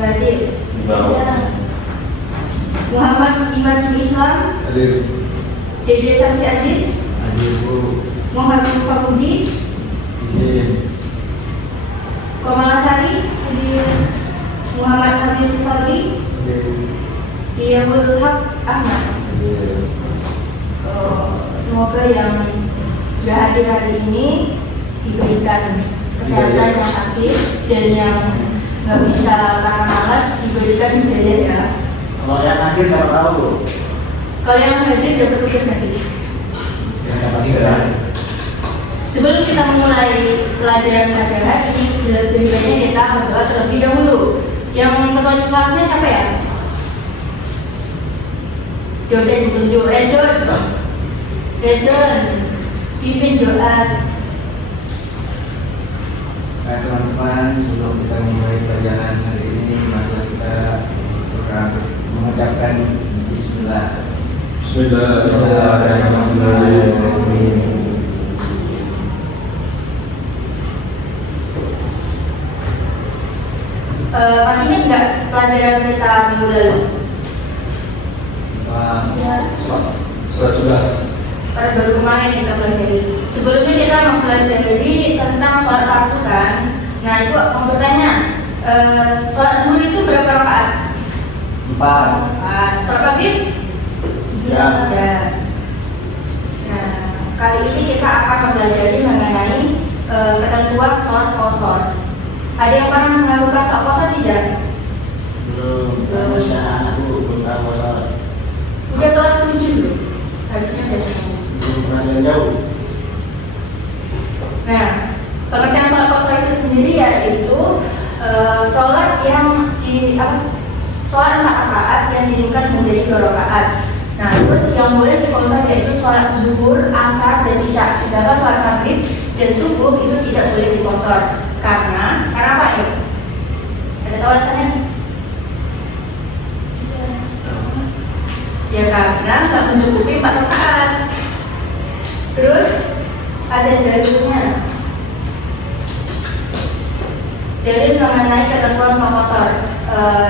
Hadir. Ya. Muhammad Imadul Islam. Hadir. Dede Samsi Aziz. Hadir Bu. Muhammad Fahudi. Izin. Komalasari. Hadir. Muhammad Hafiz Fadli. Hadir. Diahul Haq Ahmad. Hadir. Semoga yang sudah hadir hari ini diberikan kesehatan yang aktif dan yang nggak bisa karena malas diberikan hidayah ya. Kalau yang hadir nggak tahu. Kalau yang hadir dapat tugas nanti. Sebelum kita memulai pelajaran pada hari ini, lebih baiknya kita berdoa terlebih dahulu. Yang ketua kelasnya siapa ya? Jordan ditunjuk. Jordan pimpin doa. Nah teman-teman, sebelum kita memulai pelajaran hari ini, mari kita mengucapkan Bismillah. Bismillahirrahmanirrahim. Masih ingat nggak pelajaran kita minggu lalu? Ya. Sudah. Pada baru kemarin kita pelajari. Sebelumnya kita mempelajari tentang sholat fardu kan. Nah ibu mau bertanya, sholat zuhur itu berapa rakaat? 4. Sholat maghrib? Ya. Nah kali ini kita akan mempelajari mengenai ketentuan sholat qashar. Ada yang pernah melakukan sholat qashar tidak? Belum. Belum tahu soal. Udah kelas 7 belum? Harusnya udah tahu. Belum pernah jauh. Nah, pengertian sholat qashar itu sendiri yaitu sholat yang sholat 4 rakaat yang diringkas menjadi 2 rakaat. Nah, terus yang boleh diqashar yaitu sholat zuhur, asar, dan isya. Sedangkan sholat maghrib dan subuh itu tidak boleh diqashar. Karena apa ya? Ada tahu alasannya? Ya karena nggak mencukupi 4 rakaat. Terus ada dalilnya. Dalil mengenai ketentuan sholat qashar.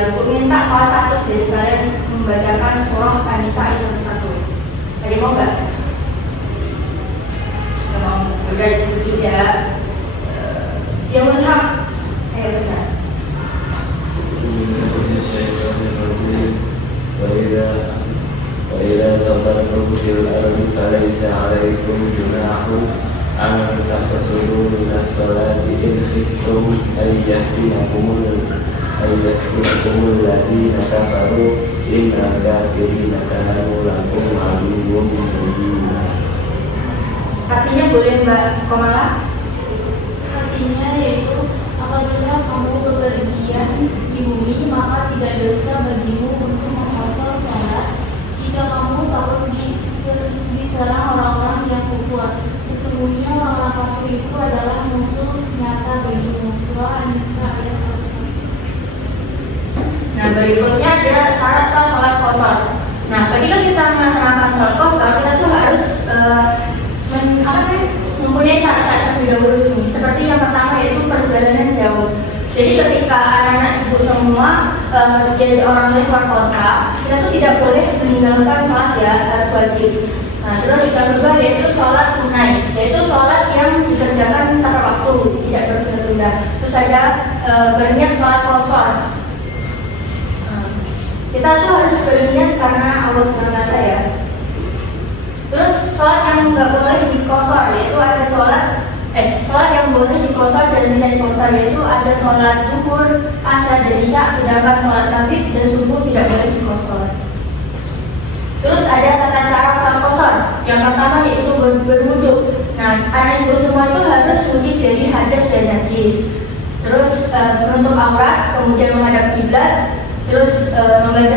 Ibu minta salah satu dari kalian membacakan surah An-Nisa ayat 1. Ada mau nggak? Mau? Udah duduk ya. Dia menghap. Ayo baca. وإذا سقطتم في الأرض فليس عليكم جناح أن تقصروا من الصلاة إن خفتم أن يفتنكم الذين كفروا إن الكافرين كانوا لكم عدوا مبينا. Artinya boleh Mbak Komala? Artinya yaitu apabila kamu bepergian di bumi maka tidak dosa bagimu untuk mengqashar salat jika kamu takut diserang orang-orang yang kufur. Sesungguhnya orang-orang kafir itu adalah musuh nyata bagimu. Surah An-Nisa ayat 101. Nah berikutnya ada syarat sah sholat qashar. Nah ketika kita melaksanakan sholat qashar kita tuh harus mempunyai syarat-syarat terlebih dahulu ini. Seperti yang pertama yaitu perjalanan jauh. Jadi ketika anak-anak ibu semua diajak orang lain keluar kota, kita tuh tidak boleh meninggalkan sholat ya, harus wajib. Nah terus yang kedua yaitu sholat sunai, yaitu sholat yang dikerjakan tepat waktu, tidak bertunda-tunda. Terus ada berniat sholat qashar. Kita tuh harus berniat karena Allah SWT ya. Terus sholat yang nggak boleh diqashar yaitu ada sholat yang boleh diqashar dan tidak diqashar yaitu ada sholat zuhur, asar, dan isya. Sedangkan sholat maghrib dan subuh tidak boleh diqashar. Terus ada tata cara sholat qashar. Yang pertama yaitu berwudu. Nah, anak ibu semua itu harus suci dari hadas dan najis. Terus menutup aurat, kemudian menghadap kiblat, terus membaca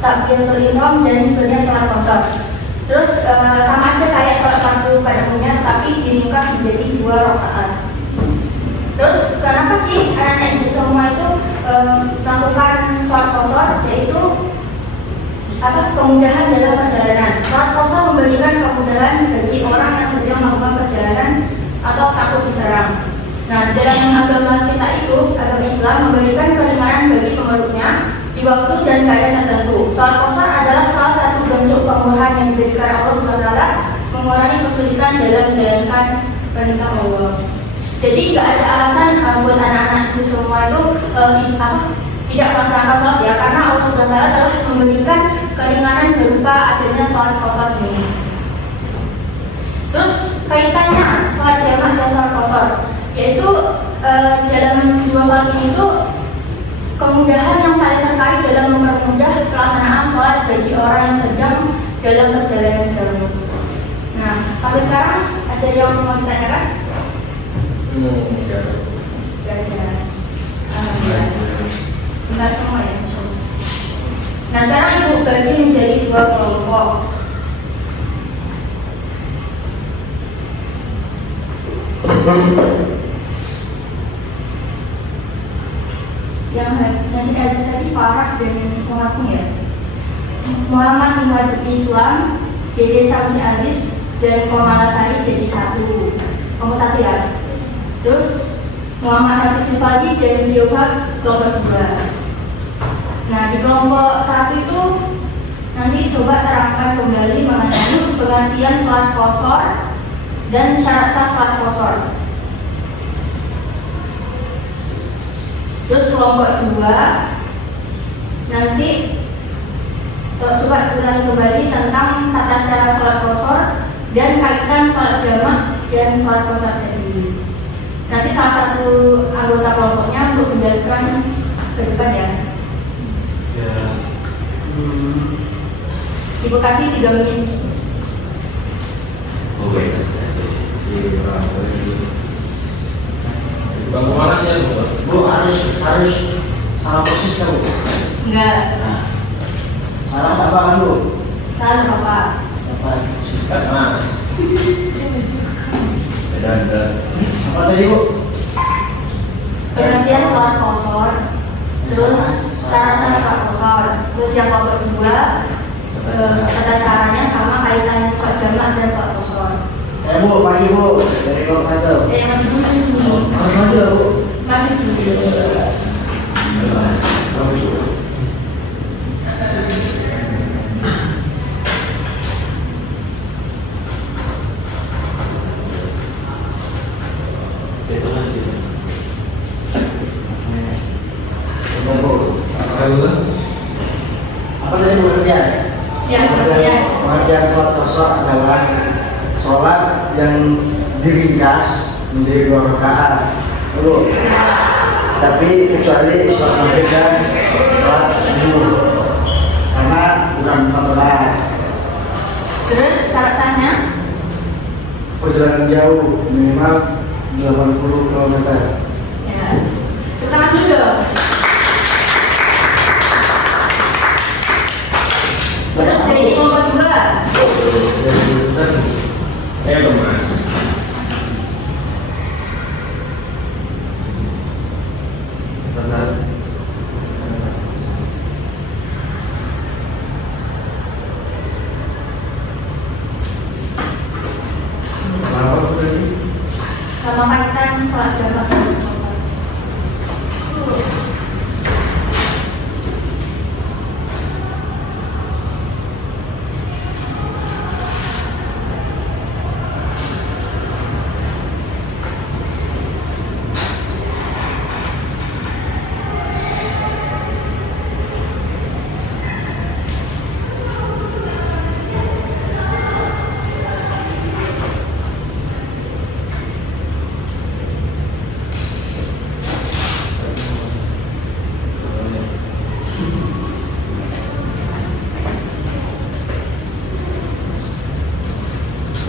takbiratul ihram dan berniat sholat qashar. Terus sama aja kayak sholat fardu pada umumnya, tapi diringkas menjadi 2 rakaat. Terus kenapa sih anak-anak ibu semua itu melakukan sholat qashar? Yaitu kemudahan dalam perjalanan. Sholat qashar memberikan kemudahan bagi orang yang sedang melakukan perjalanan atau takut diserang. Nah, dalam agama kita itu, agama Islam memberikan keringanan bagi di waktu dan keadaan tertentu. Sholat qasar adalah salah satu bentuk kemurahan yang diberikan Allah SWT mengurangi kesulitan dalam menjalankan perintah Allah. Jadi nggak ada alasan buat anak-anak itu semua itu tidak melaksanakan sholat ya, karena Allah SWT telah memberikan keringanan berupa adanya sholat qasar ini. Terus kaitannya sholat jamak dan sholat qasar, yaitu dalam dua sholat ini tuh kemudahan yang saling terkait dalam mempermudah pelaksanaan sholat bagi orang yang sedang dalam perjalanan jauh. Nah, sampai sekarang ada yang mau ditanyakan? Enggak. Enggak semua ya. Nah, sekarang ibu bagi menjadi dua kelompok. Yang tidak ada tadi Farah dan Muhammad ya. Muhammad Imadul Islam, Dede Samsi Aziz dan Komala Sari jadi satu. Kamu satu ya. Terus Muhammad Hafiz Nifali dan Diohab kelompok 2. Nah, di kelompok 1 itu nanti coba terangkan kembali mengenai pengertian sholat qasar dan syarat sah sholat qasar. Terus kelompok 2 nanti coba ulangi kembali tentang tata cara sholat qasar dan kaitan sholat jamak dan sholat qasar tadi. Nanti salah satu anggota kelompoknya untuk menjelaskan ke depan ya. Ya. Ibu kasih 3 menit. Bang Komara sih ya, Bu harus salah posisi kan Bu? Enggak, Nah, salah apa kan Bu? salah apa? Apa posisi? Mas. Dan Apa tadi Bu? Pengertian sholat qasar, terus syarat sah sholat qasar, terus yang kelompok 2 tata caranya sama kaitan sholat jamak dan sholat qasar. Saya Bu, pagi Bu, dari kelompok 1. Maju dulu di sini. Harus maju lah Bu. Maju dulu. itu lanjut. Coba Bu. Apa tadi pengertian? Ya, pengertian. Pengertian sholat qasar adalah sholat yang diringkas menjadi 2 rakaat. Dulu. Tapi kecuali sholat maghrib dan sholat subuh, karena bukan 4 rakaat. Terus syarat sahnya? Perjalanan jauh minimal 80 km. Ya. Tepuk tangan dulu dong. Terus dari kelompok 2. Mas. Pasal. Apa tadi? Sama kaitan sholat jamak dan sholat qasar.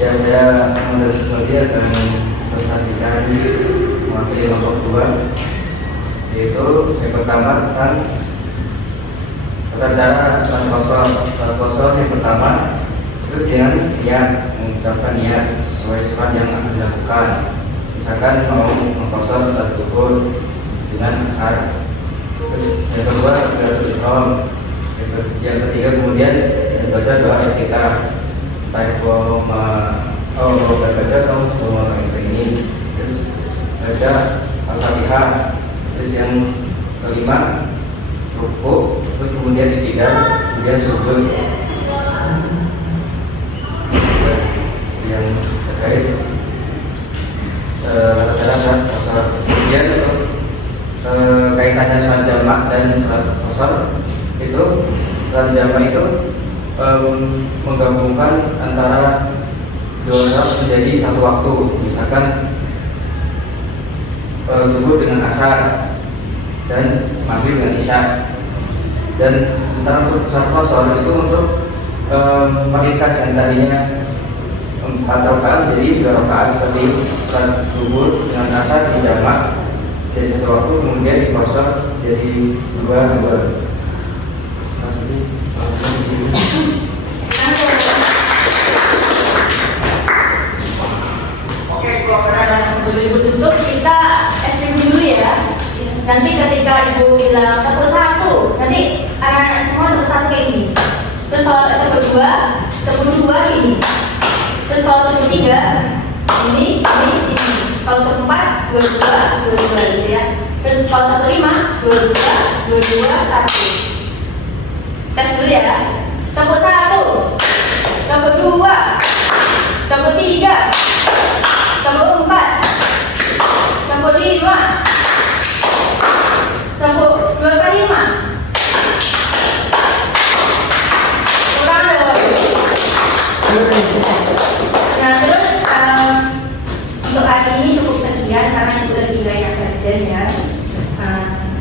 Ya, saya menurut dia akan presentasikan mewakili kelompok 2, yaitu yang pertama tentang tata cara sholat qasar. Sholat qasar yang pertama itu dengan niat, mengucapkan niat sesuai surat yang akan dilakukan. Misalkan mau mengqasar sholat zuhur dengan asar. Terus yang kedua takbiratul ihram. Yang ketiga kemudian baca doa iftitah. Allahu Akbar kaum ini, terus baca Al-Fatihah. Terus yang kelima rukuk, terus kemudian i'tidal, kemudian sujud. Yang terkait kata-kata salat. Kemudian kaitannya salat jamak dan salat qashar itu, salat jamak itu menggabungkan antara dua salat menjadi satu waktu. Misalkan zuhur dengan asar dan maghrib dengan isya. Dan sementara untuk salat qashar itu untuk meringkas yang tadinya 4 rakaat jadi 2 rakaat, seperti salat zuhur dengan asar di jamak jadi satu waktu, kemudian di qashar jadi 2. Sebelum ibu tutup kita SPP dulu ya. Nanti ketika ibu bilang tepuk 1, nanti anak-anak semua tepuk 1 kayak gini. Terus kalau tepuk 2 kayak gini. Terus kalau tepuk 3 ini. Kalau tepuk 4 dua gitu ya. Terus kalau tepuk 5 dua 1. Tes dulu ya. Tepuk 1, tepuk 2, tepuk 3, tepuk 4, tepuk 5, tepuk 2 kali 5. Kurang dong. Nah terus untuk hari ini cukup sekian karena itu udah tinggalnya saja ya.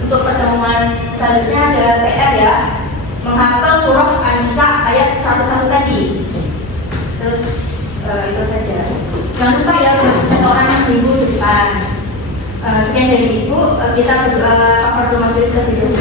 Untuk pertemuan selanjutnya ada PR ya, menghafal surah An-Nisa ayat 1 tadi. Terus itu saja. Jangan lupa ya, satu orang yang ibu di depan. Sekian dari ibu, kita berdoa kafaratul majelis terlebih dahulu.